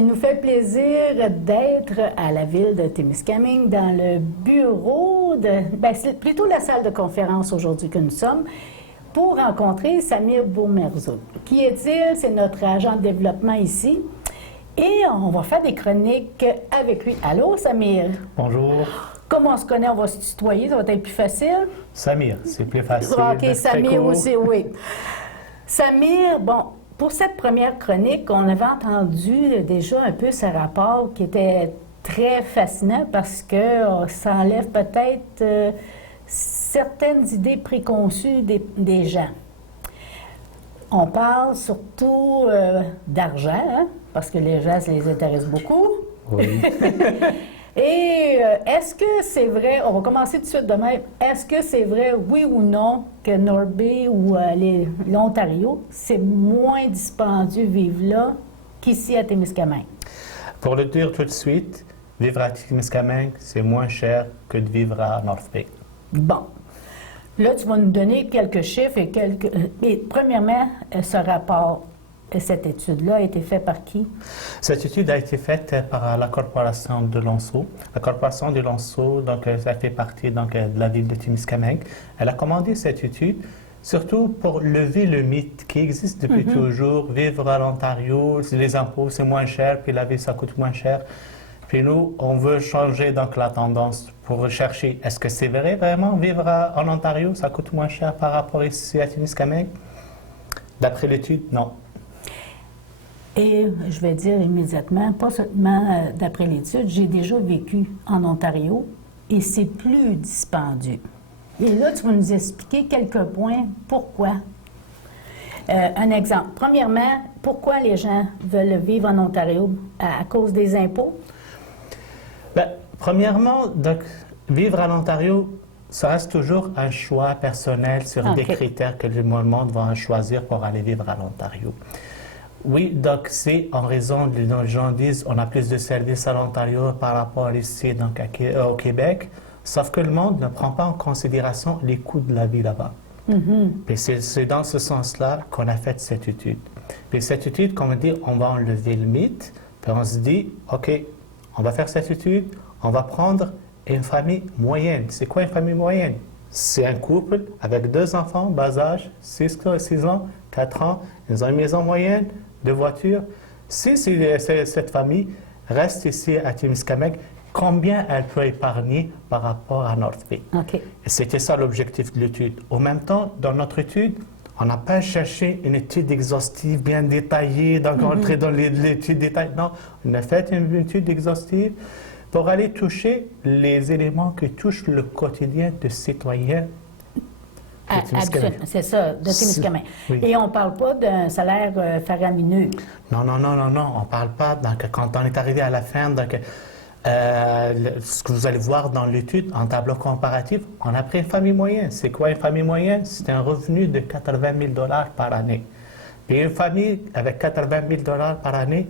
Il nous fait plaisir d'être à la ville de Témiscamingue dans le bureau c'est plutôt la salle de conférence aujourd'hui que nous sommes pour rencontrer Samir Boumerzouk. Qui est-il? C'est notre agent de développement ici. Et on va faire des chroniques avec lui. Allô, Samir? Bonjour. Comme on se connaît, on va se tutoyer, ça va être plus facile. Samir, c'est plus facile. OK, Samir aussi, oui. Samir, bon, pour cette première chronique, on avait entendu déjà un peu ce rapport qui était très fascinant parce que ça enlève peut-être certaines idées préconçues des gens. On parle surtout d'argent, hein, parce que les gens, ça les intéresse beaucoup. Oui. Et est-ce que c'est vrai, on va commencer tout de suite de même, est-ce que c'est vrai, oui ou non, que Norby ou l'Ontario, c'est moins dispendieux vivre là qu'ici à Témiscamingue? Pour le dire tout de suite, vivre à Témiscamingue, c'est moins cher que de vivre à North Bay. Bon. Là, tu vas nous donner quelques chiffres et quelques... Mais premièrement, ce rapport, cette étude-là a été faite par qui? Cette étude a été faite par la Corporation de Lonceau. La Corporation de Lonceau, donc, ça fait partie donc, de la ville de Témiscamingue. Elle a commandé cette étude surtout pour lever le mythe qui existe depuis toujours. Vivre à l'Ontario, les impôts, c'est moins cher, puis la vie, ça coûte moins cher. Puis nous, on veut changer donc la tendance pour chercher, est-ce que c'est vrai vraiment vivre en Ontario, ça coûte moins cher par rapport ici à Témiscamingue? D'après l'étude, non. Et je vais dire immédiatement, pas seulement d'après l'étude, j'ai déjà vécu en Ontario et c'est plus dispendieux. Et là, tu vas nous expliquer quelques points pourquoi. Un exemple. Premièrement, pourquoi les gens veulent vivre en Ontario à cause des impôts? Bien, premièrement, donc, vivre en Ontario, ça reste toujours un choix personnel sur des critères que le monde va choisir pour aller vivre à l'Ontario. Oui, donc c'est en raison, les gens disent, on a plus de services à l'Ontario par rapport ici donc au Québec, sauf que le monde ne prend pas en considération les coûts de la vie là-bas. Et c'est dans ce sens-là qu'on a fait cette étude. Puis cette étude, comme on dit, on va enlever le mythe, puis on se dit, OK, on va faire cette étude, on va prendre une famille moyenne. C'est quoi une famille moyenne? C'est un couple avec 2 enfants, bas âge, 6 ans, 4 ans, ils ont une maison moyenne, 2 voitures. Si cette famille reste ici à Témiscamingue, combien elle peut épargner par rapport à North Bay? OK. C'était ça l'objectif de l'étude. En même temps, dans notre étude, on n'a pas cherché une étude exhaustive, bien détaillée, donc entrer dans l'étude détaillée. Non, on a fait une étude exhaustive pour aller toucher les éléments qui touchent le quotidien de citoyens. C'est ça, de Témiscamingue. Oui. Et on ne parle pas d'un salaire faramineux. Non, on ne parle pas. Donc, quand on est arrivé à la fin, donc, ce que vous allez voir dans l'étude, en tableau comparatif, on a pris une famille moyenne. C'est quoi une famille moyenne? C'est un revenu de 80 000 $ par année. Et une famille avec 80 000 $ par année,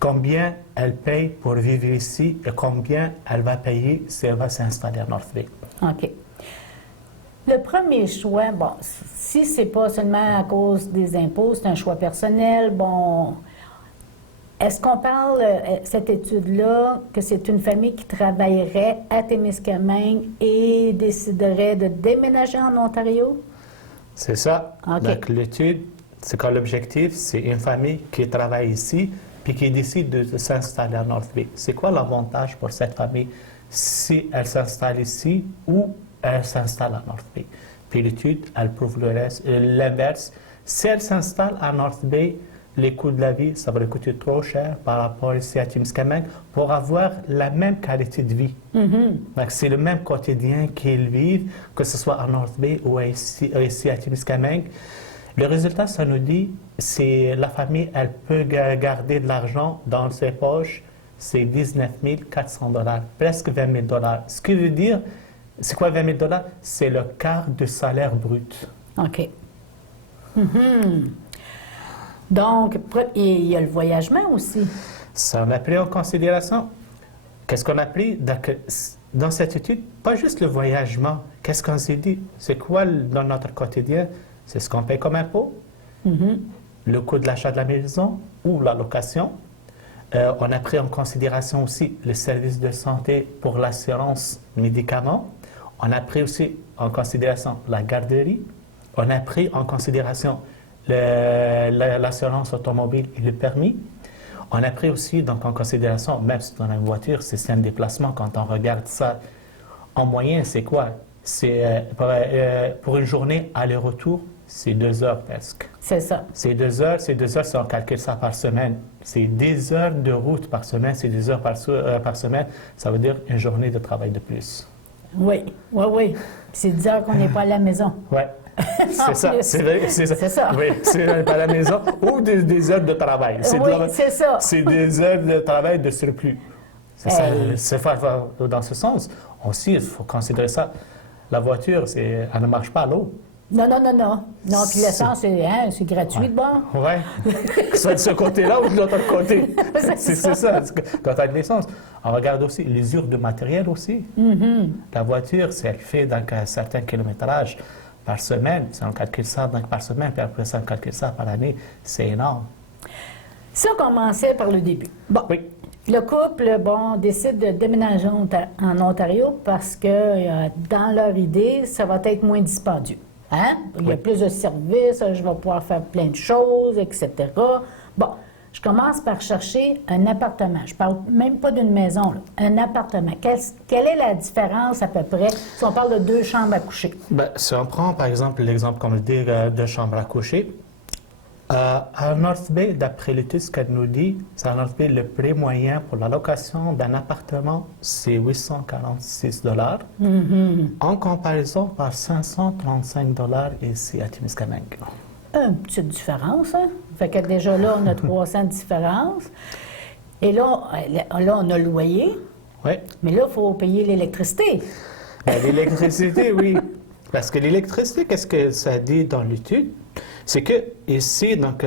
combien elle paye pour vivre ici et combien elle va payer si elle va s'installer à North Bay? OK. Le premier choix, bon, si c'est pas seulement à cause des impôts, c'est un choix personnel, bon... Est-ce qu'on parle, cette étude-là, que c'est une famille qui travaillerait à Témiscamingue et déciderait de déménager en Ontario? C'est ça. OK. Donc, l'étude, c'est quoi l'objectif? C'est une famille qui travaille ici puis qui décide de s'installer à North Bay. C'est quoi l'avantage pour cette famille si elle s'installe ici ou elle s'installe à North Bay? Puis l'étude, elle prouve l'inverse. Si elle s'installe à North Bay, les coûts de la vie, ça va lui coûter trop cher par rapport ici à Témiscamingue pour avoir la même qualité de vie. Donc, c'est le même quotidien qu'ils vivent, que ce soit à North Bay ou ici à Témiscamingue. Le résultat, ça nous dit, c'est la famille, elle peut garder de l'argent dans ses poches, c'est 19 400 $, presque 20 000 $. Ce qui veut dire, c'est quoi 20 000 $? C'est le quart du salaire brut. OK. Donc, il y a le voyagement aussi. Ça, on a pris en considération. Qu'est-ce qu'on a pris dans cette étude? Pas juste le voyagement. Qu'est-ce qu'on s'est dit? C'est quoi dans notre quotidien? C'est ce qu'on paye comme impôt, le coût de l'achat de la maison ou la location, On a pris en considération aussi le service de santé pour l'assurance médicaments. On a pris aussi en considération la garderie. On a pris en considération l'assurance automobile et le permis. On a pris aussi donc, en considération, même si on a une voiture, c'est un déplacement, quand on regarde ça, en moyenne, c'est quoi? C'est pour une journée aller-retour, c'est 2 heures presque. C'est ça. C'est 2 heures, si on calcule ça par semaine. C'est 10 heures de route par semaine, c'est 10 heures par semaine. Ça veut dire une journée de travail de plus. Oui, oui, oui. C'est 10 heures qu'on n'est pas à la maison. Oui, c'est ça. C'est ça. Oui, c'est pas à la maison ou des heures de travail. Oui, c'est ça. C'est des heures de travail de surplus. C'est ça, c'est dans ce sens. Aussi, il faut considérer ça. La voiture, elle ne marche pas à l'eau. Non. Non, puis l'essence, c'est gratuit de bord. Oui. Soit de ce côté-là ou de l'autre côté. C'est ça. Quand tu as de l'essence. On regarde aussi l'usure de matériel aussi. La voiture, elle fait donc, un certain kilométrage par semaine. Si on calcule ça donc, par semaine, puis après ça, on calcule ça par année, c'est énorme. Si on commençait par le début. Bon. Oui. Le couple, décide de déménager en Ontario parce que dans leur idée, ça va être moins dispendieux. Hein? Il y a plus de services, je vais pouvoir faire plein de choses, etc. Bon, je commence par chercher un appartement. Je parle même pas d'une maison, là. Un appartement. Quelle est la différence à peu près si on parle de 2 chambres à coucher? Bien, si on prend par exemple l'exemple, comme je dis, 2 chambres à coucher, à North Bay, d'après l'étude, ce qu'elle nous dit, c'est à North Bay, le prix moyen pour la location d'un appartement, c'est 846 $. En comparaison par 535 $ ici à Témiscamingue. Une petite différence, hein? Fait que déjà là, on a 300 de différence. Et là, on a le loyer. Oui. Mais là, il faut payer l'électricité. L'électricité, oui. Parce que l'électricité, qu'est-ce que ça dit dans l'étude? C'est que ici, donc,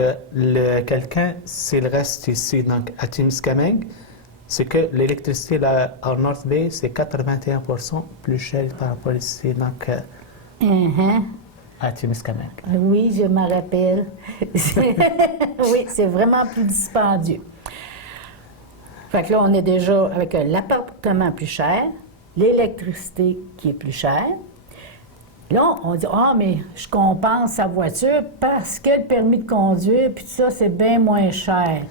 quelqu'un, s'il reste ici, donc, à Témiscamingue, c'est que l'électricité, là, en North Bay, c'est 81% plus cher par rapport ici, donc, à Témiscamingue. Oui, je m'en rappelle. Oui, c'est vraiment plus dispendieux. Fait que là, on est déjà avec l'appartement plus cher, l'électricité qui est plus chère. Là, on dit, mais je compense sa voiture parce que le permis de conduire, puis tout ça, c'est bien moins cher.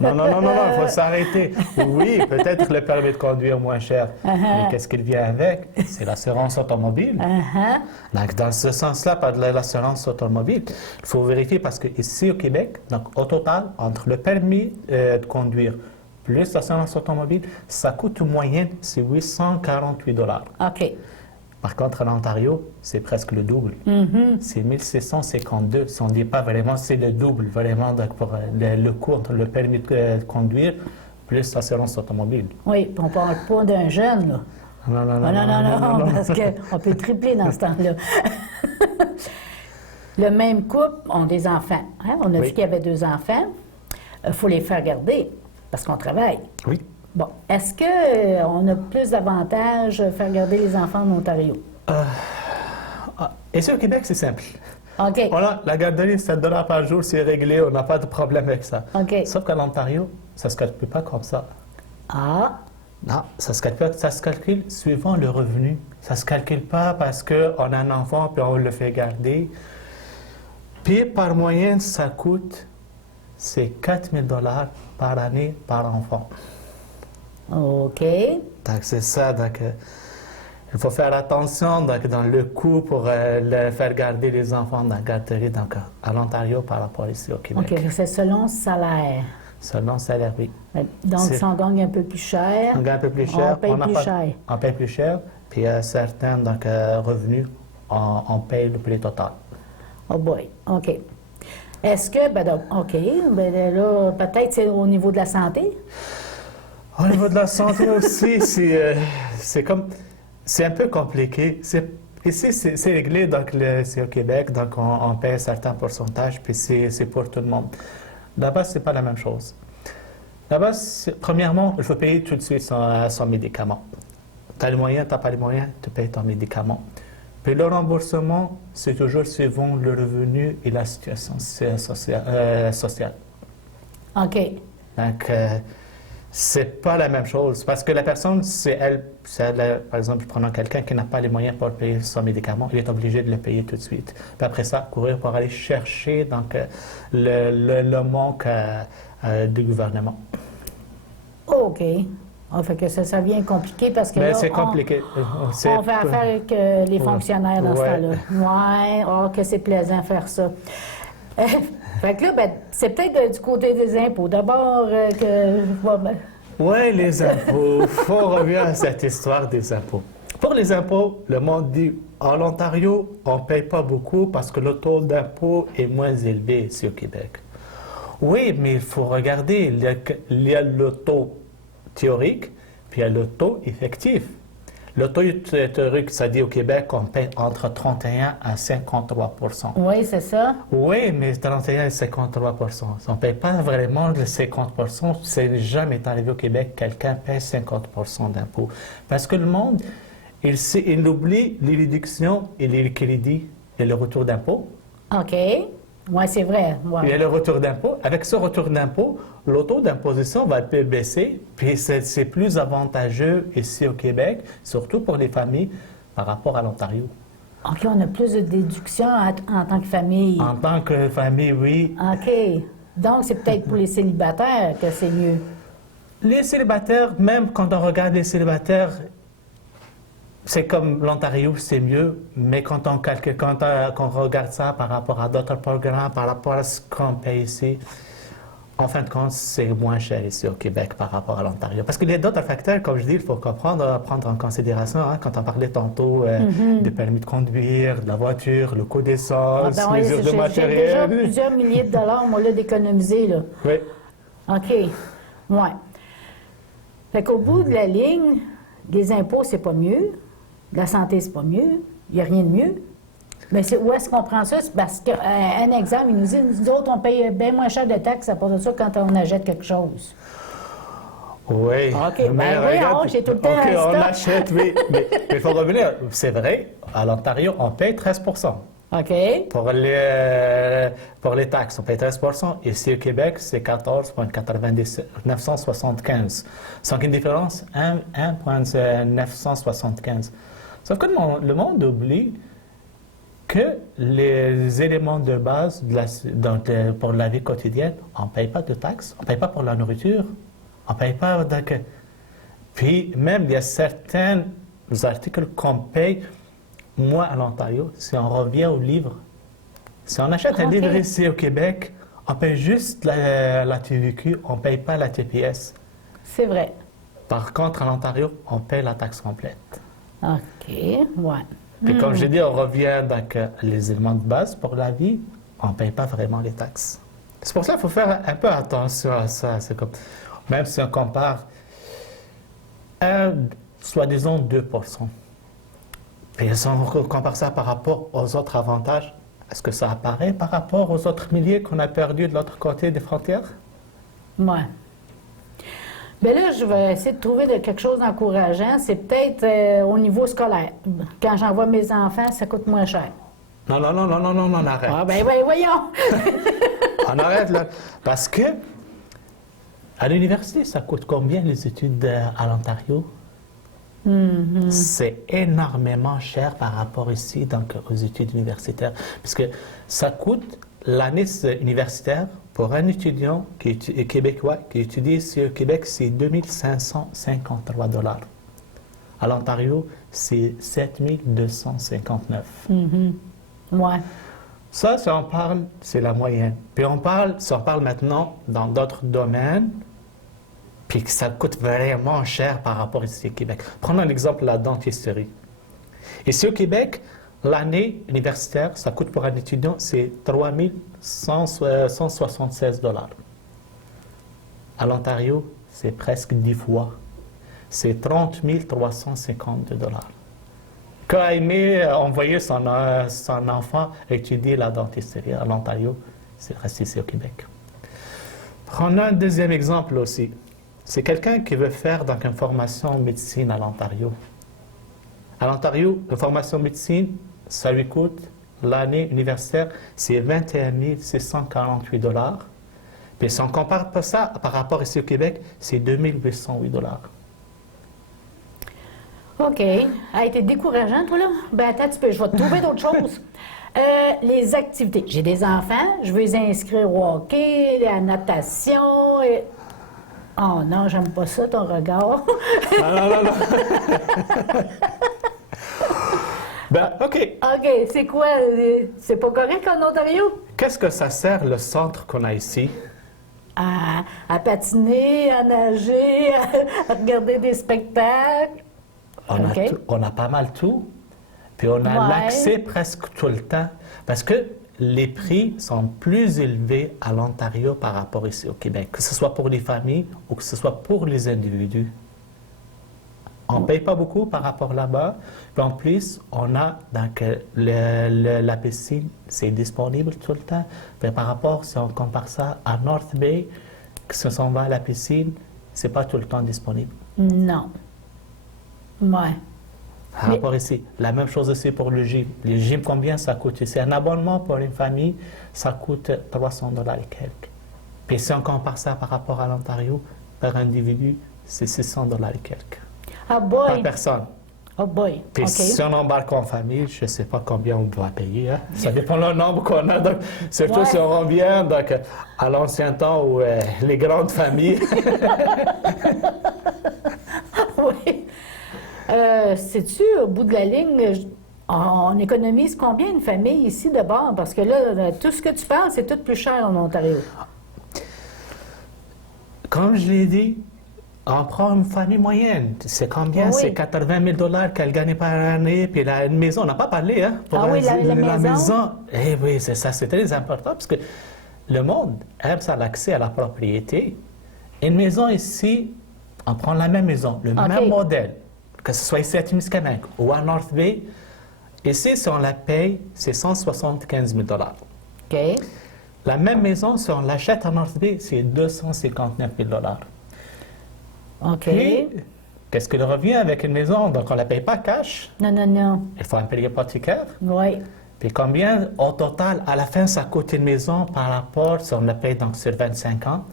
Non, il faut s'arrêter. Oui, peut-être le permis de conduire moins cher, mais qu'est-ce qu'il vient avec? C'est l'assurance automobile. Donc, dans ce sens-là, par de l'assurance automobile, il faut vérifier parce qu'ici au Québec, donc au total, entre le permis de conduire plus l'assurance automobile, ça coûte en moyenne, c'est 848 $. OK. Par contre, en Ontario, c'est presque le double. C'est 1652. Si on ne dit pas vraiment, c'est le double, vraiment, donc pour le coût entre le permis de conduire plus l'assurance automobile. Oui, puis on ne parle pas d'un jeune, là. Non, parce qu'on peut tripler dans ce temps-là. Le même couple ont des enfants. Hein? On a dit qu'il y avait 2 enfants. Il faut les faire garder parce qu'on travaille. Oui. Bon, est-ce qu'on a plus d'avantages à faire garder les enfants en Ontario? Ici au Québec, c'est simple. OK. La garderie, 7 $ par jour, c'est réglé, on n'a pas de problème avec ça. OK. Sauf qu'en Ontario, ça ne se calcule pas comme ça. Ah! Non, ça se calcule suivant le revenu. Ça ne se calcule pas parce qu'on a un enfant puis on le fait garder. Puis par moyenne, ça coûte, c'est 4 000 $ par année par enfant. OK. Donc, c'est ça. Donc, il faut faire attention donc, dans le coût pour faire garder les enfants dans la garderie donc, à l'Ontario par rapport ici au Québec. OK, c'est selon salaire. Selon salaire, oui. Donc, si on gagne un peu plus cher, on gagne un peu plus cher. On paye plus cher. On paye plus cher. Puis, certains donc, revenus, on paye le prix total. Oh boy, OK. Est-ce que, OK, là, peut-être c'est au niveau de la santé? Au niveau de la santé aussi, c'est un peu compliqué. Ici, c'est réglé, donc c'est au Québec, donc on paie un certain pourcentage, puis c'est pour tout le monde. Là-bas, ce n'est pas la même chose. Là-bas, premièrement, il faut payer tout de suite son médicament. Tu as les moyens, tu n'as pas les moyens, tu payes ton médicament. Puis le remboursement, c'est toujours suivant le revenu et la situation sociale. OK. Donc, c'est pas la même chose. Parce que la personne, par exemple, prenons quelqu'un qui n'a pas les moyens pour payer son médicament, il est obligé de le payer tout de suite. Puis après ça, courir pour aller chercher donc, le manque du gouvernement. OK. Fait que ça devient compliqué parce que Mais là, c'est compliqué. on fait affaire avec les fonctionnaires dans ce temps-là. Oui, que c'est plaisant faire ça. Fait que là, c'est peut-être du côté des impôts. D'abord, Oui, les impôts. Il faut revenir à cette histoire des impôts. Pour les impôts, le monde dit, en Ontario, on ne paye pas beaucoup parce que le taux d'impôt est moins élevé ici au Québec. Oui, mais il faut regarder, il y a le taux théorique, puis il y a le taux effectif. Le taux théorique, ça dit au Québec, on paye entre 31 à 53 %. Oui, c'est ça. Oui, mais 31 à 53 %. On ne paye pas vraiment le 50 %. C'est jamais arrivé au Québec quelqu'un paye 50 % d'impôts. Parce que le monde, il oublie les déductions et les crédits et le retour d'impôt. OK. Oui, c'est vrai. Ouais. Il y a le retour d'impôt. Avec ce retour d'impôt, le taux d'imposition va baisser, puis c'est plus avantageux ici au Québec, surtout pour les familles, par rapport à l'Ontario. OK, on a plus de déductions en tant que famille. En tant que famille, oui. OK. Donc, c'est peut-être pour les célibataires que c'est mieux. Les célibataires, même quand on regarde les célibataires, c'est comme l'Ontario, c'est mieux, mais quand on regarde ça par rapport à d'autres programmes, par rapport à ce qu'on paye ici, en fin de compte, c'est moins cher ici au Québec par rapport à l'Ontario. Parce qu'il y a d'autres facteurs, comme je dis, il faut prendre en considération. Quand on parlait tantôt du permis de conduire, de la voiture, le coût d'essence, les heures de matériel. J'ai déjà plusieurs milliers de dollars, moi, là, d'économiser, là. Oui. OK. Ouais. Fait qu'au bout de la ligne, les impôts, c'est pas mieux. La santé, c'est pas mieux. Il n'y a rien de mieux. Mais où est-ce qu'on prend ça? C'est parce qu'un exemple, il nous dit, nous autres, on paye bien moins cher de taxes à part de ça quand on achète quelque chose. Oui. OK, mais voyons, j'ai tout le temps OK, un on stock. achète, oui. Mais il faut revenir. C'est vrai, à l'Ontario, on paye 13 % OK. pour les taxes. On paye 13 %. Ici, au Québec, c'est 14,975. C'est une différence 1,975. Sauf que le monde oublie que les éléments de base pour la vie quotidienne, on ne paye pas de taxes, on ne paye pas pour la nourriture, on ne paye pas... Puis même, il y a certains articles qu'on paye moins à l'Ontario. Si on revient au livre, si on achète un livre ici au Québec, on paye juste la TVQ, on ne paye pas la TPS. C'est vrai. Par contre, à l'Ontario, on paye la taxe complète. OK, ouais. Puis comme j'ai dit, on revient donc les éléments de base pour la vie, on ne paye pas vraiment les taxes. C'est pour ça qu'il faut faire un peu attention à ça. C'est comme, même si on compare soi-disant 2 %. Et si on compare ça par rapport aux autres avantages, est-ce que ça apparaît par rapport aux autres milliers qu'on a perdus de l'autre côté des frontières? Ouais. Bien là, je vais essayer de trouver quelque chose d'encourageant. C'est peut-être au niveau scolaire. Quand j'envoie mes enfants, ça coûte moins cher. Non, on arrête. Ah, ben voyons! On arrête là. Parce que à l'université, ça coûte combien les études à l'Ontario? C'est énormément cher par rapport ici donc, aux études universitaires. Parce que ça coûte l'année universitaire pour un étudiant québécois qui étudie ici au Québec, c'est 2553 $. À l'Ontario, c'est 7259. Ouais. Ça, si on parle, c'est la moyenne. Puis si on parle maintenant dans d'autres domaines, puis que ça coûte vraiment cher par rapport ici au Québec. Prenons l'exemple de la dentisterie. Ici au Québec, l'année universitaire, ça coûte pour un étudiant, c'est 3176 $. À l'Ontario, c'est presque 10 fois. C'est 30 352 $. Quand a aimé envoyer son enfant étudier la dentisterie à l'Ontario, c'est resté ici au Québec. Prenons un deuxième exemple aussi. C'est quelqu'un qui veut faire donc une formation en médecine à l'Ontario. À l'Ontario, une formation en médecine, ça lui coûte, l'année universitaire, c'est 21 648 $. Puis si on compare pas ça par rapport ici au Québec, c'est 2808 $. OK. Ah, t'es décourageant, toi, là? Ben, attends un petit peu, je vais te trouver d'autres choses. Les activités. J'ai des enfants, je veux les inscrire au hockey, à la natation. Oh non, j'aime pas ça, ton regard. Non. Ben, OK. OK, c'est quoi? C'est pas correct en Ontario? Qu'est-ce que ça sert, le centre qu'on a ici? À patiner, à nager, à regarder des spectacles. On a pas mal tout. Puis on a l'accès presque tout le temps. Parce que les prix sont plus élevés à l'Ontario par rapport ici au Québec, que ce soit pour les familles ou que ce soit pour les individus. On ne paye pas beaucoup par rapport là-bas. Puis en plus, on a donc la piscine, c'est disponible tout le temps. Mais par rapport, si on compare ça à North Bay, que si on va à la piscine, c'est pas tout le temps disponible. Non. Ouais. Par rapport ici, la même chose aussi pour le gym. Le gym, combien ça coûte ici? Un abonnement pour une famille, ça coûte 300 $ et quelques. Puis si on compare ça par rapport à l'Ontario, par individu, c'est 600 $ et quelques. Ah boy! Par personne. Oh boy! Puis si on embarque en famille, je ne sais pas combien on doit payer. Hein? Ça dépend du nombre qu'on a. Donc, surtout si on revient donc, à l'ancien temps où les grandes familles. Oui. Sais-tu, au bout de la ligne, on économise combien une famille ici de bord? Parce que là, tout ce que tu parles, c'est tout plus cher en Ontario. Comme je l'ai dit, on prend une famille moyenne. C'est combien? Oui. C'est 80 000 $ qu'elle gagne par année. Puis elle a une maison, on n'a pas parlé. Hein, pour la maison? Eh oui, c'est ça, c'est très important parce que le monde aime ça, l'accès à la propriété. Une maison ici, on prend la même maison, le même modèle, que ce soit ici à Témiscamingue ou à North Bay. Ici, si on la paye, c'est 175 000 $. OK. La même maison, si on l'achète à North Bay, c'est 259 000 $. OK. Puis, qu'est-ce qu'il revient avec une maison? Donc, on ne la paye pas cash. Non. Il faut un prêt hypothécaire. Oui. Puis, combien, au total, à la fin, ça coûte une maison par rapport, si on la paye donc sur 25 ans.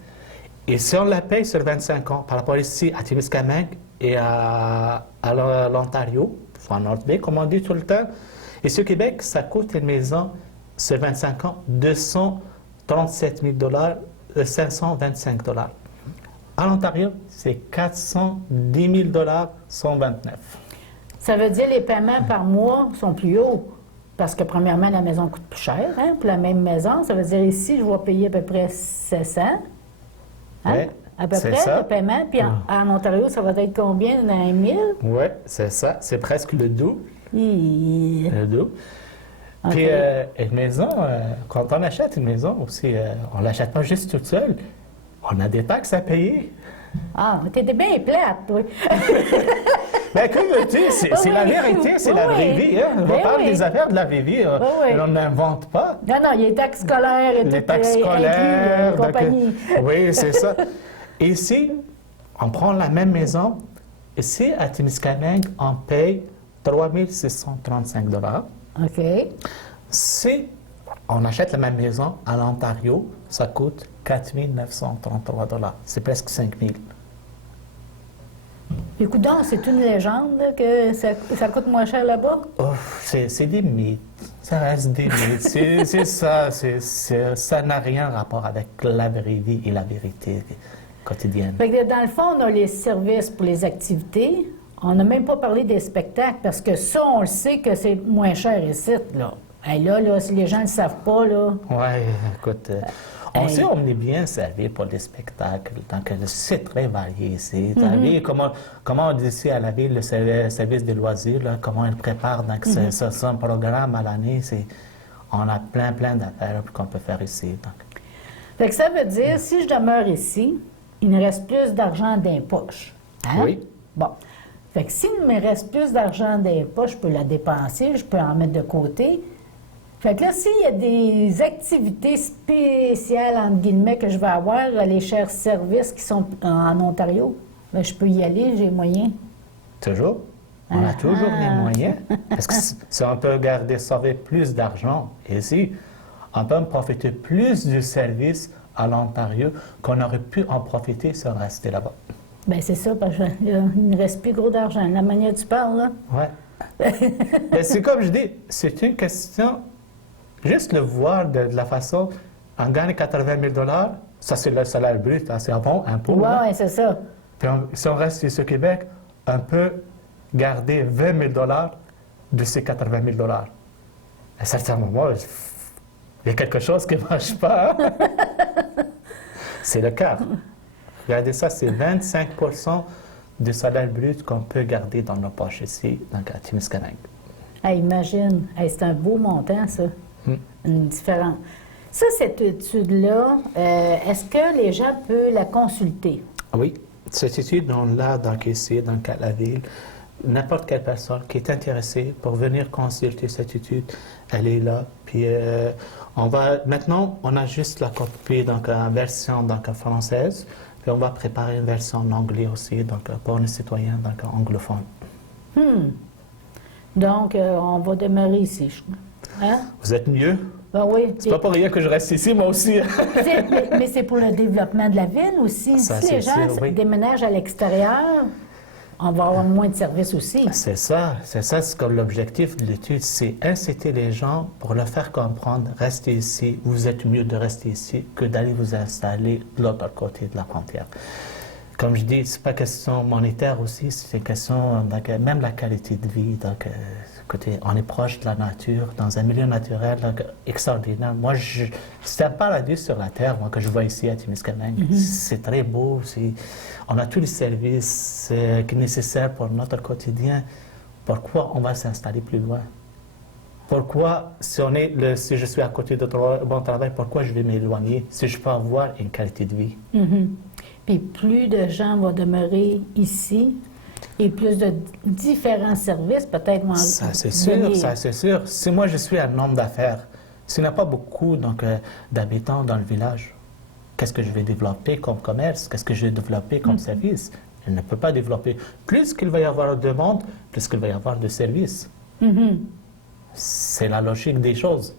Et si on la paye sur 25 ans, par rapport ici à Témiscamingue et à l'Ontario, soit North Bay, comme on dit tout le temps, ici au Québec, ça coûte une maison sur 25 ans 237 000 $, 525 $. À l'Ontario, c'est 410 000 $, 129. Ça veut dire que les paiements par mois sont plus hauts. Parce que, premièrement, la maison coûte plus cher, hein, pour la même maison. Ça veut dire ici, je vais payer à peu près 700. Hein? Ouais, à peu près, ça. le paiement. Puis en Ontario, ça va être combien? Dans 1 000? Oui, c'est ça. C'est presque le double. Le double. Okay. Puis, une maison, quand on achète une maison aussi, on ne l'achète pas juste toute seule. On a des taxes à payer. Ah, t'étais bien plate, oui. Bien, comme tu sais, c'est la vérité, c'est la vraie vie. Hein? On parle des affaires de la vraie vie. On n'invente pas. Non, il y a les taxes scolaires et tout. Les taxes scolaires. Compagnie. Oui, c'est ça. Ici, on prend la même maison. Ici, à Témiscamingue, on paye 3 635 $. OK. Si on achète la même maison à l'Ontario, ça coûte 4 933 $. C'est presque 5 000. Écoute donc, c'est une légende là, que ça coûte moins cher là-bas? Oh, c'est des mythes. Ça reste des mythes. C'est ça. Ça n'a rien à rapport avec la vraie vie et la vérité quotidienne. Fait que dans le fond, on a les services pour les activités. On n'a même pas parlé des spectacles parce que ça, on le sait que c'est moins cher ici, là. Hey, là, si les gens ne le savent pas, là... Oui, écoute, on sait on est bien servi pour les spectacles. Donc, c'est très varié ici. Tu as vu comment on dit ici à la ville, le service des loisirs, là, comment ils préparent donc, son programme à l'année. On a plein d'affaires qu'on peut faire ici. Donc. Fait que ça veut dire, si je demeure ici, il me reste plus d'argent dans les poches. Hein? Oui. Bon. Fait que s'il me reste plus d'argent dans les poches, je peux la dépenser, je peux en mettre de côté. Fait que là, s'il y a des activités spéciales, entre guillemets, que je vais avoir, les chers services qui sont en Ontario, bien, je peux y aller, j'ai moyen. Toujours. On a toujours les moyens. Parce que si on peut sauver plus d'argent ici, on peut profiter plus du service à l'Ontario qu'on aurait pu en profiter si on restait là-bas. Bien, c'est ça, parce qu'il ne reste plus gros d'argent. La manière dont tu parles, là. Oui. Mais c'est comme je dis, c'est une question, juste le voir de la façon, on gagne 80 000 $, ça c'est le salaire brut, hein, c'est avant impôt. Oui, hein. oui, c'est ça. Puis si on reste ici au Québec, on peut garder 20 000 $ de ces 80 000 $. À un certain moment, il y a quelque chose qui ne marche pas. Hein. C'est le cas. Regardez ça, c'est 25 % du salaire brut qu'on peut garder dans nos poches ici, donc à Témiscamingue. Hey, imagine, hey, c'est un beau montant, ça. Une différence. Ça, cette étude-là, est-ce que les gens peuvent la consulter? Oui, cette étude, on l'a donc ici, donc à la ville. N'importe quelle personne qui est intéressée pour venir consulter cette étude, elle est là. Puis maintenant, on a juste la copie, donc en version donc, française. Puis on va préparer une version en anglais aussi, donc pour les citoyens donc, anglophones. Donc, on va demeurer ici, je crois. Hein? Vous êtes mieux? Ben oui. C'est pas pour rien que je reste ici, moi aussi. Mais c'est pour le développement de la ville aussi. Ça, si les gens sûr, oui. déménagent à l'extérieur, on va avoir moins de services aussi. C'est ça, c'est comme l'objectif de l'étude, c'est inciter les gens pour leur faire comprendre, restez ici, vous êtes mieux de rester ici que d'aller vous installer de l'autre côté de la frontière. Comme je dis, c'est pas question monétaire aussi, c'est une question, donc, même la qualité de vie. Donc, écoutez, on est proche de la nature, dans un milieu naturel donc, extraordinaire. Moi, c'est un paradis sur la terre, moi, que je vois ici à Témiscamingue. C'est très beau, on a tous les services nécessaires pour notre quotidien. Pourquoi on va s'installer plus loin? Pourquoi, si je suis à côté de mon travail, pourquoi je vais m'éloigner si je peux avoir une qualité de vie? Puis plus de gens vont demeurer ici et plus de différents services peut-être vont Ça, c'est sûr, ça, c'est sûr. Si moi, je suis un homme d'affaires, s'il n'y a pas beaucoup d'habitants dans le village, qu'est-ce que je vais développer comme commerce? Qu'est-ce que je vais développer comme service? Je ne peux pas développer. Plus qu'il va y avoir de demande, plus qu'il va y avoir de services. C'est la logique des choses.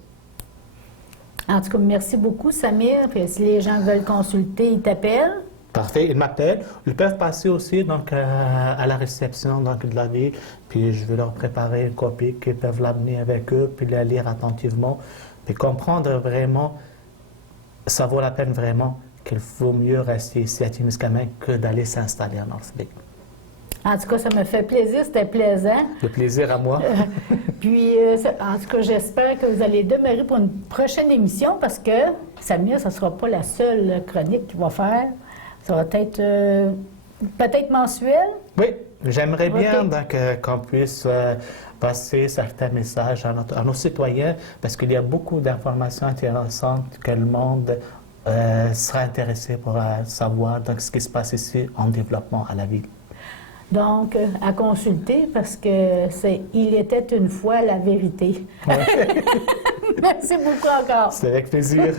En tout cas, merci beaucoup, Samir. Puis si les gens veulent consulter, ils t'appellent. Parfait, ils m'appellent. Ils peuvent passer aussi donc, à la réception donc, de la ville, puis je vais leur préparer une copie qu'ils peuvent l'amener avec eux, puis la lire attentivement, puis comprendre vraiment, ça vaut la peine vraiment qu'il vaut mieux rester ici à Témiscamingue que d'aller s'installer à North Bay. En tout cas, ça me fait plaisir, c'était plaisant. Le plaisir à moi. Puis, en tout cas, j'espère que vous allez demeurer pour une prochaine émission parce que, Samir, ça ne sera pas la seule chronique qu'il va faire. Ça va être peut-être mensuel. Oui, j'aimerais bien Okay. donc, qu'on puisse passer certains messages à nos citoyens parce qu'il y a beaucoup d'informations intéressantes que le monde sera intéressé pour savoir donc, ce qui se passe ici en développement à la ville. Donc, à consulter parce que c'est « Il était une fois la vérité ». Ouais. Merci beaucoup encore. C'est avec plaisir.